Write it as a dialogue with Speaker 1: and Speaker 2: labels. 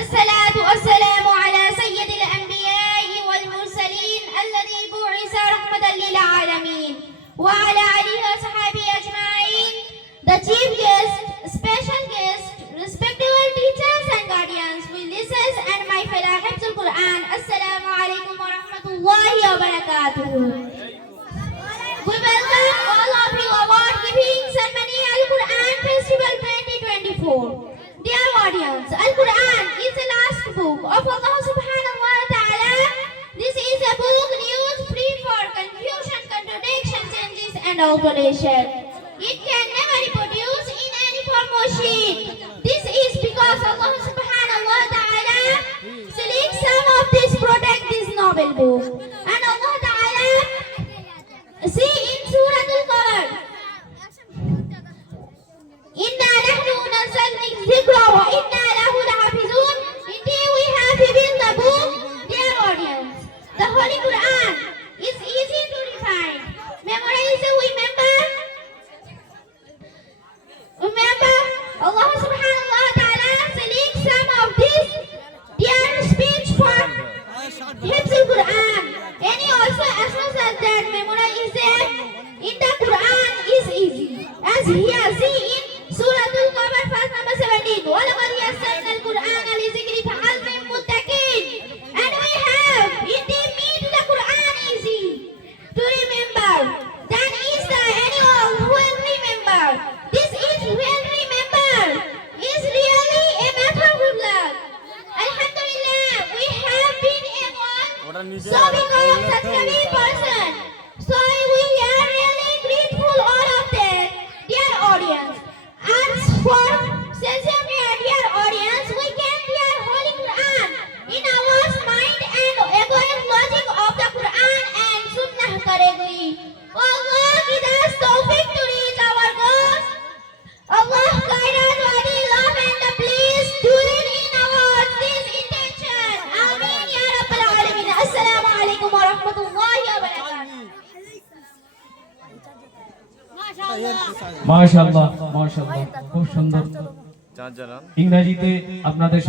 Speaker 1: الصلاة والسلام على سيد الأنبياء والمرسلين الذي بعث رحمة للعالمين وعلى آله وصحبه أجمعين The chief guest, special guest, respectable teachers and guardians, witnesses and my fellow Hafzul Quran. Assalamu alaikum wa rahmatullahi wa barakatuh. Audience, Al Quran is the last book of Allah subhanahu wa ta'ala. This is a book used free for confusion, contradiction, changes, and alteration. It can never reproduce in any form or sheet. This is because Allah subhanahu wa ta'ala selects some of this protect this novel book. As here, see in Surah Al-Qamar, verse number 17. وَلَقَدْ يَسَّرْنَا الْقُرْآنَ لِذِكْرِ فَهَلْ مِن مُّدَّكِرٍ And we have indeed made the Quran easy to remember. Then is there anyone who will remember? This is will remember. Is really a matter of good luck. Alhamdulillah, we have been able so become such a big person. करेगी अल्लाह की तरफ तौफीक तो नहीं जबरदस्त अल्लाह guidance वाली love and the please duelling in our this intention आमीन या rubble आलमीन अस्सलाम वालेकुम व रहमतुल्लाहि व बरकातहू
Speaker 2: মাশাআল্লাহ মাশাআল্লাহ খুব সুন্দর ইংরেজিতে আপনাদের